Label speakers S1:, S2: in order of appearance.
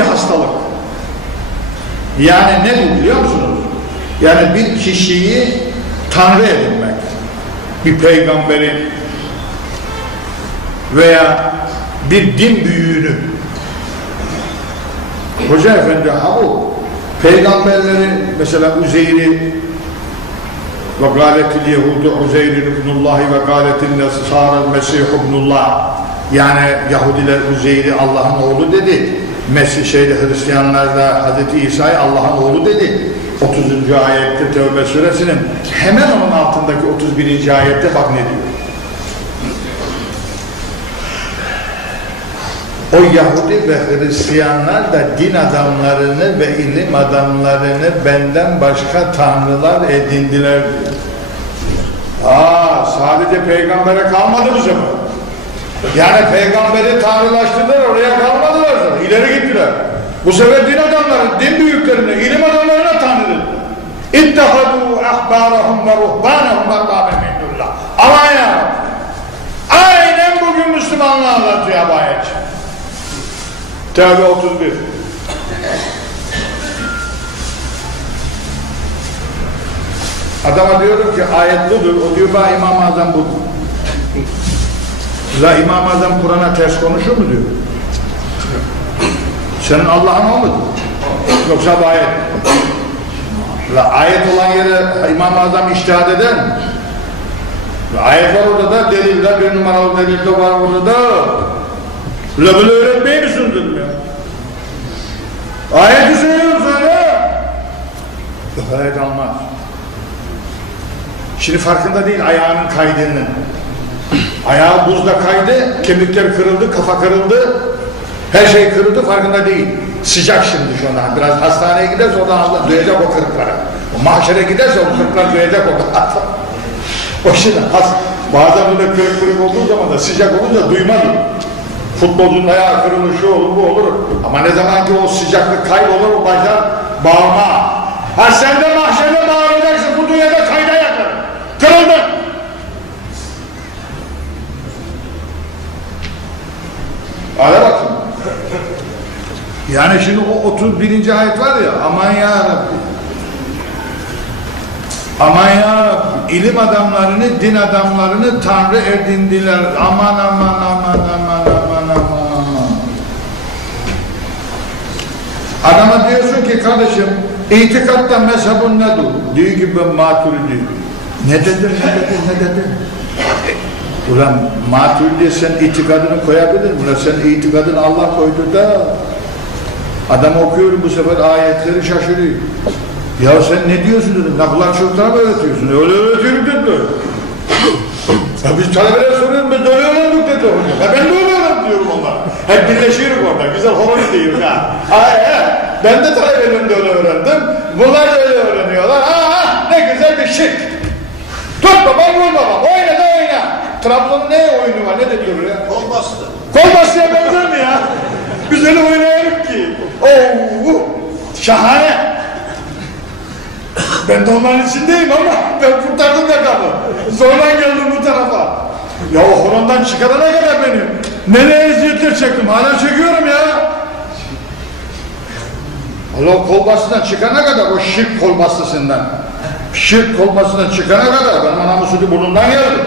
S1: bir hastalık. Yani ne bu biliyor musunuz? Yani bir kişiyi tanrı edinmek. Bir peygamberi veya bir din büyüğünü. Hoca efendi ha bu peygamberleri mesela Uzeyr'i ve gâletil yehudu Uzeyr ibnullahi ve gâletil nesârel mesih ibnullah yani Yahudiler Uzeyr'i Allah'ın oğlu dedi Mesih şeyde Hristiyanlar da Hazreti İsa'yı Allah'ın oğlu dedi 30. ayette Tevbe suresinin hemen onun altındaki 31. ayette bak ne diyor O Yahudi ve Hristiyanlar da din adamlarını ve ilim adamlarını benden başka tanrılar edindiler. Aa, sadece peygambere kalmadı mı zaman? Yani peygamberi tanrılaştırdılar, oraya Bu sefer din adamları, din büyüklerine, ilim adamlarına dediler. İttehadû ahbârahum ve ruhbânahum erbâbe minullah. Aman ya! Aynen bugün Müslümanlığı anlatıyor bu ayet. Tevbe 31. Adama diyorum ki ayet budur. O diyor ben İmam-ı Azam budur. La İmam-ı Azam Kur'an'a ters konuşur mu diyor. Senin Allah'ın o mudur? Yoksa bu ayet. La ayet olan yere İmam-ı Azam iştihad eder mi? Ayet var orada da delilde bir numaralı delilde var orada da. La böyle öğretmeyi mi sürdün ya? Ayeti söylüyorum sana. Ayet almaz. Şimdi farkında değil ayağının kaydığının. Ayağı buzda kaydı, kemikler kırıldı, kafa kırıldı. Her şey kırıldı farkında değil. Sıcak şimdi şu anda. Biraz hastaneye giderse oradan Allah duyacak o kırıkları. O mahşere giderse o kırıklar duyacak orada. o şimdi has, bazen böyle kırık kırık olduğu zaman da sıcak olunca duymadım. Futbolcunun ayağı kırılır, şu olur, bu olur. Ama ne zaman ki o sıcaklık kaybolur, o başlar bağırma. Ha sen de mahşerde bağıracaksın, bu dünyada kayda yakın. Kırıldı. Bakın. Yani şimdi o 31. ayet var ya, aman ya Rabbi. Aman ya Rabbi, ilim adamlarını, din adamlarını Tanrı edindiler. Aman aman aman aman aman aman aman. Adama diyorsun ki kardeşim, itikatta mezhebun nedir? Diyor ki ben maturidi. Ne dedin, ne dedin, ne dedin? Ulan maturidi sen itikadını koyabilir mi? Ulan sen itikadını Allah koydu da. Adam okuyorum bu sefer ayetleri şaşırıyor. Ya sen ne diyorsun dedim. Nakılan çocuklara mı öğretiyorsun? Öyle öğretiyorum dedi. ya biz talebelere soruyoruz. Biz de öyle öğrendik dedi. Ya ben de öyle öğrendim diyorum onlar. Hep birleşiyoruz orada. Güzel horon diyoruz ha. Ay, he. Ben de talebelerimde öyle öğrendim. Bunlar da öyle öğreniyorlar. Ha, ha, ne güzel bir şirk. Tut babam vur babam. Oyna da oyna. Trabzon'un ne oyunu var? Ne dedi ya?
S2: Kol bastı.
S1: Kol benzer mi ya? Biz öyle oynayalım ki. Oo, şahane. Ben de onların içindeyim ama ben kurtardım yakamı. Zorlan geldim bu tarafa. Ya o horondan çıkarana kadar beni. Nereye eziyetler çektim hala çekiyorum ya. Allah kolbasından çıkana kadar o şirk kolbasısından. Şirk kolbasından çıkana kadar ben anamı sütü burnundan yerim.